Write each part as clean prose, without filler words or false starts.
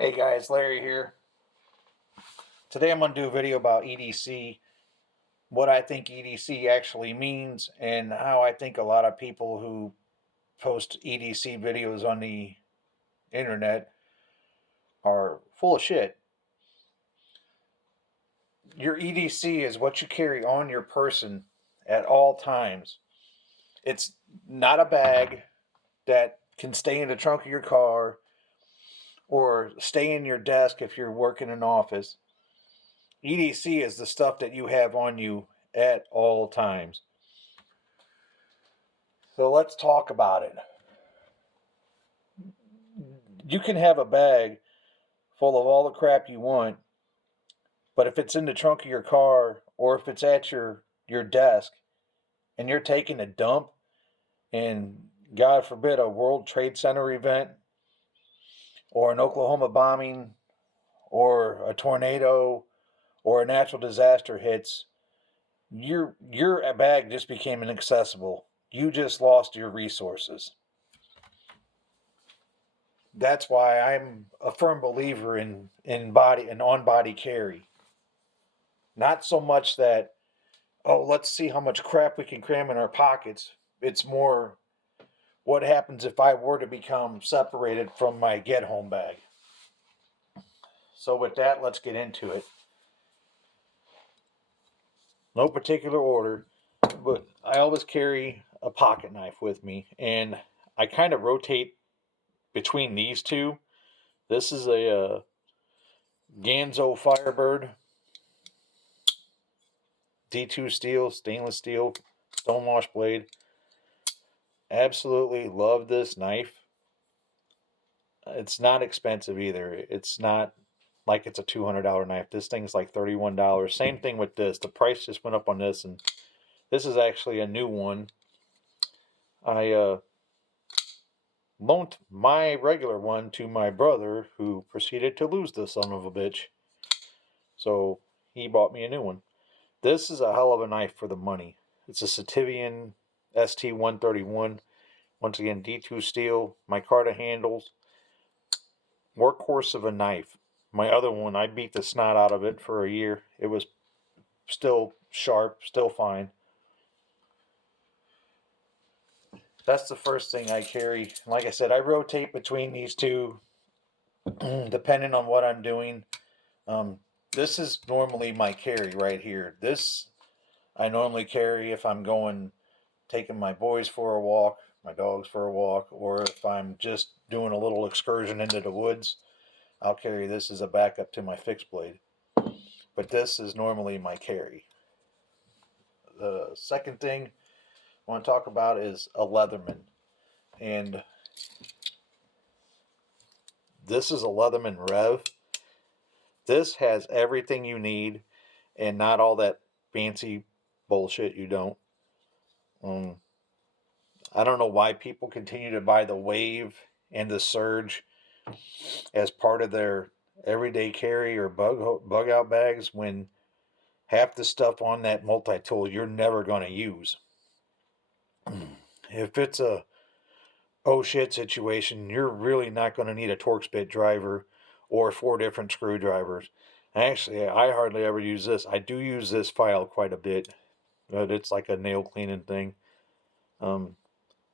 Hey guys, Larry here. Today I'm going to do a video about EDC, what I think EDC actually means, and how I think a lot of people who post EDC videos on the internet are full of shit. Your EDC is what you carry on your person at all times. It's not a bag that can stay in the trunk of your car or stay in your desk if you're working in an office. EDC is the stuff that you have on you at all times. So let's talk about it. You can have a bag full of all the crap you want, but if it's in the trunk of your car or if it's at your desk and you're taking a dump and God forbid a World Trade Center event or an Oklahoma bombing or a tornado or a natural disaster hits, your bag just became inaccessible. You just lost your resources. That's why I'm a firm believer in body and on body carry. Not so much that, oh, let's see how much crap we can cram in our pockets. It's more, what happens if I were to become separated from my get home bag? So with that, let's get into it. No particular order, but I always carry a pocket knife with me, and I kind of rotate between these two. This is a Ganzo Firebird D2 steel, stainless steel, stonewash blade. Absolutely love this knife. It's not expensive either. It's not like it's a $200 knife. This thing's like $31. Same thing with this. The price just went up on this, and this is actually a new one. I loaned my regular one to my brother, who proceeded to lose the son of a bitch. So he bought me a new one. This is a hell of a knife for the money. It's a Sativian ST-131. Once again, D2 steel, micarta handles. Workhorse of a knife. My other one, I beat the snot out of it for a year. It was still sharp, still fine. That's the first thing I carry. Like I said, I rotate between these two depending on what I'm doing. This is normally my carry right here. This I normally carry if I'm taking my boys for a walk, my dogs for a walk, or if I'm just doing a little excursion into the woods, I'll carry this as a backup to my fixed blade. But this is normally my carry. The second thing I want to talk about is a Leatherman. And this is a Leatherman Rev. This has everything you need and not all that fancy bullshit you don't. I don't know why people continue to buy the Wave and the Surge as part of their everyday carry or bug out bags when half the stuff on that multi-tool you're never going to use. If it's a oh shit situation, you're really not going to need a Torx bit driver or 4 different screwdrivers. Actually, I hardly ever use this. I do use this file quite a bit, but it's like a nail cleaning thing.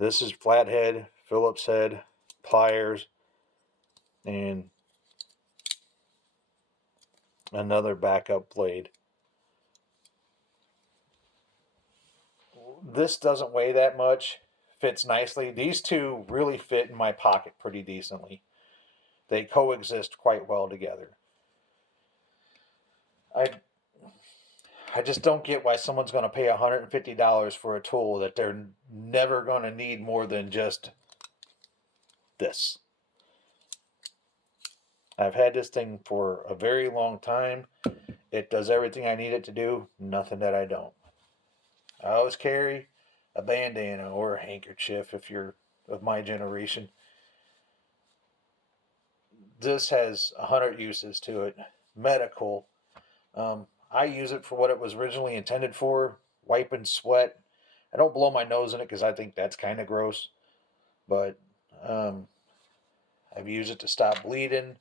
This is flathead, Phillips head, pliers, and another backup blade. This doesn't weigh that much, fits nicely. These two really fit in my pocket pretty decently. They coexist quite well together. I just don't get why someone's going to pay $150 for a tool that they're never going to need more than just this. I've had this thing for a very long time. It does everything I need it to do, nothing that I don't. I always carry a bandana or a handkerchief if you're of my generation. This has 100 uses to it. Medical. I use it for what it was originally intended for, wiping sweat. I don't blow my nose in it because I think that's kind of gross. But I've used it to stop bleeding.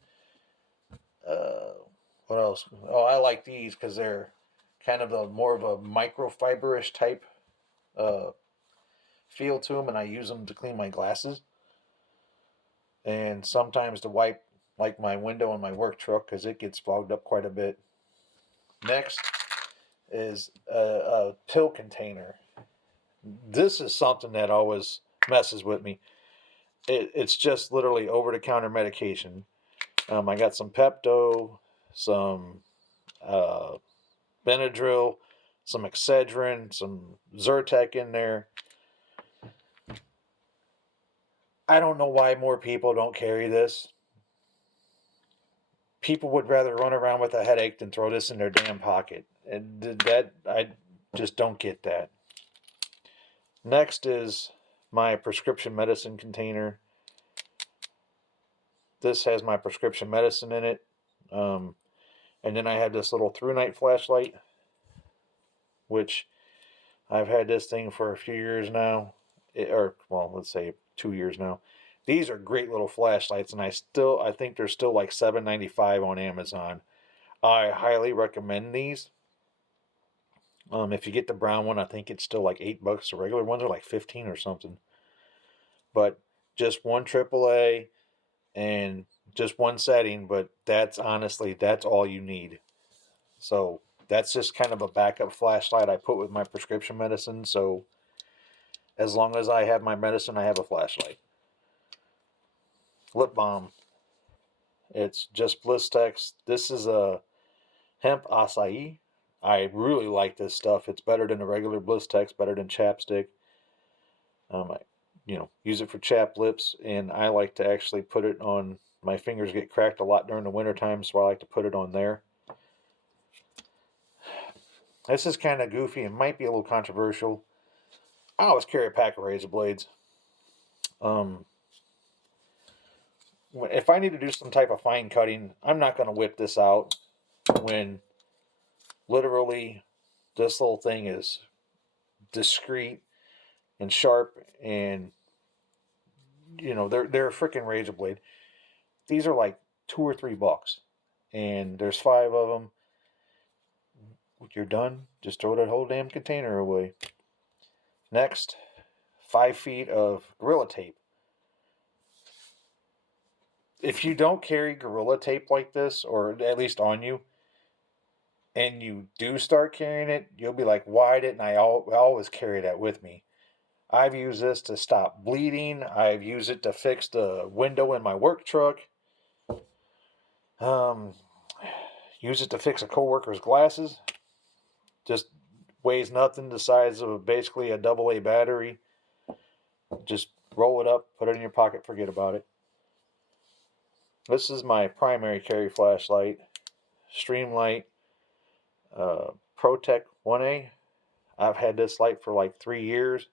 Uh, what else? Oh, I like these because they're kind of a more of a microfiberish type uh, feel to them, and I use them to clean my glasses and sometimes to wipe like my window in my work truck because it gets fogged up quite a bit. Next is a pill container. This is something that always messes with me. It's just literally over the counter medication. I got some Pepto, some uh, Benadryl, some Excedrin, some Zyrtec in there. I don't know why more people don't carry this. People would rather run around with a headache than throw this in their damn pocket. And that, I just don't get that. Next is my prescription medicine container. This has my prescription medicine in it. And then I have this little through night flashlight, which I've had this thing for a few years now. Or, well, let's say 2 years now. These are great little flashlights, and I think they're still like $7.95 on Amazon. I highly recommend these. If you get the brown one, I think it's still like $8. The regular ones are like 15 or something. But just one AAA and just one setting, but that's all you need. So that's just kind of a backup flashlight I put with my prescription medicine. So as long as I have my medicine, I have a flashlight. Lip balm. It's just Blistex. This is a hemp acai. I really like this stuff. It's better than a regular Blistex, better than chapstick. I, use it for chapped lips, and I like to actually put it on. My fingers get cracked a lot during the wintertime, so I like to put it on there. This is kind of goofy and might be a little controversial. I always carry a pack of razor blades. If I need to do some type of fine cutting, I'm not going to whip this out when literally this little thing is discreet and sharp, and they're a freaking razor blade. These are like $2 or $3, and there's 5 of them. You're done. Just throw that whole damn container away. Next, 5 feet of Gorilla Tape. If you don't carry Gorilla Tape like this, or at least on you, and you do start carrying it, you'll be like, why didn't I always carry that with me? I've used this to stop bleeding. I've used it to fix the window in my work truck. Use it to fix a coworker's glasses. Just weighs nothing, the size of basically a AA battery. Just roll it up, put it in your pocket, forget about it. This is my primary carry flashlight, Streamlight ProTech 1A. I've had this light for like 3 years.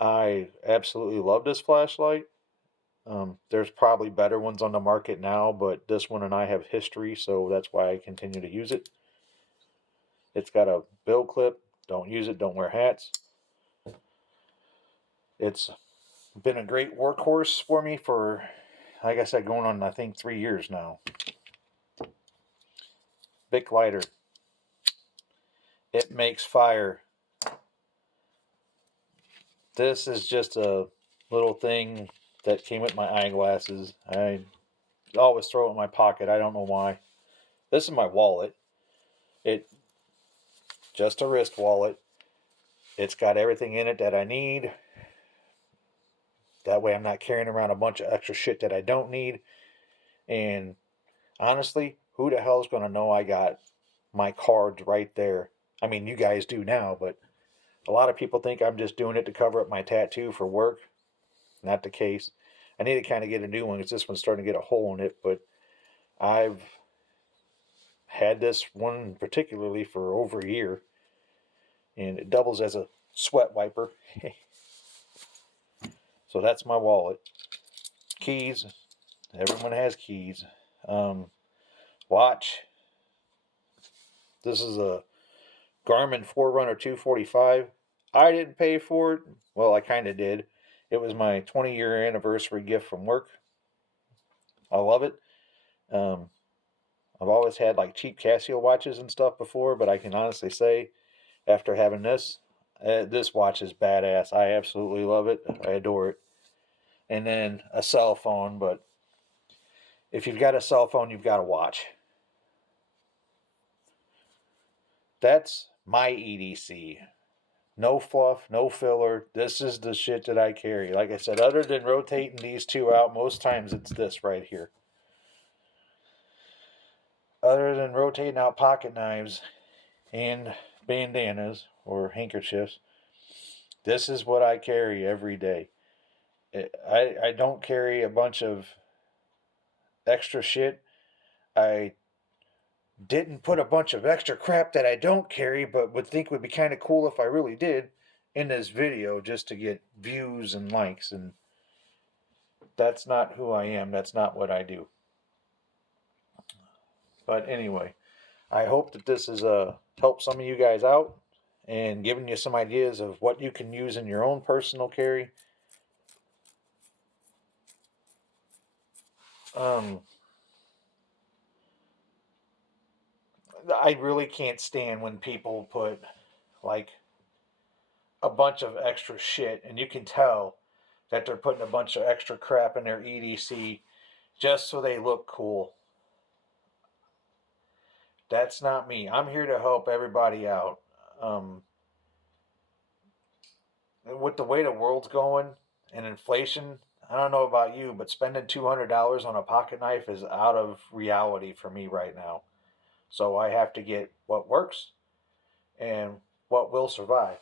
I absolutely love this flashlight. There's probably better ones on the market now, but this one and I have history, so that's why I continue to use it. It's got a bill clip. Don't use it. Don't wear hats. It's been a great workhorse for me for, like I said, going on, I think, 3 years now. Bic lighter. It makes fire. This is just a little thing that came with my eyeglasses. I always throw it in my pocket. I don't know why. This is my wallet. Just a wrist wallet. It's got everything in it that I need. That way I'm not carrying around a bunch of extra shit that I don't need. And honestly, who the hell is going to know I got my cards right there? I mean, you guys do now, but a lot of people think I'm just doing it to cover up my tattoo for work. Not the case. I need to kind of get a new one because this one's starting to get a hole in it, but I've had this one particularly for over a year, and it doubles as a sweat wiper. So that's my wallet. Keys. Everyone has keys. Watch. This is a Garmin Forerunner 245. I didn't pay for it. Well, I kind of did. It was my 20-year anniversary gift from work. I love it. I've always had like cheap Casio watches and stuff before, but I can honestly say, after having this watch is badass. I absolutely love it. I adore it. And then a cell phone, but if you've got a cell phone, you've got a watch. That's my EDC. No fluff, no filler. This is the shit that I carry. Like I said, other than rotating these two out, most times it's this right here. Other than rotating out pocket knives and bandanas or handkerchiefs, this is what I carry every day. I don't carry a bunch of extra shit. I didn't put a bunch of extra crap that I don't carry but would think would be kind of cool if I really did in this video just to get views and likes, and that's not who I am. That's not what I do. But anyway, I hope that this has helped some of you guys out and given you some ideas of what you can use in your own personal carry. I really can't stand when people put like a bunch of extra shit, and you can tell that they're putting a bunch of extra crap in their EDC just so they look cool. That's not me. I'm here to help everybody out. With the way the world's going and inflation, I don't know about you, but spending $200 on a pocket knife is out of reality for me right now. So I have to get what works and what will survive.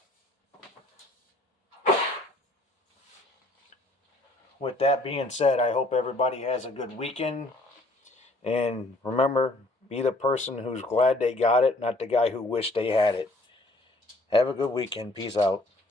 With that being said, I hope everybody has a good weekend. And remember, be the person who's glad they got it, not the guy who wished they had it. Have a good weekend. Peace out.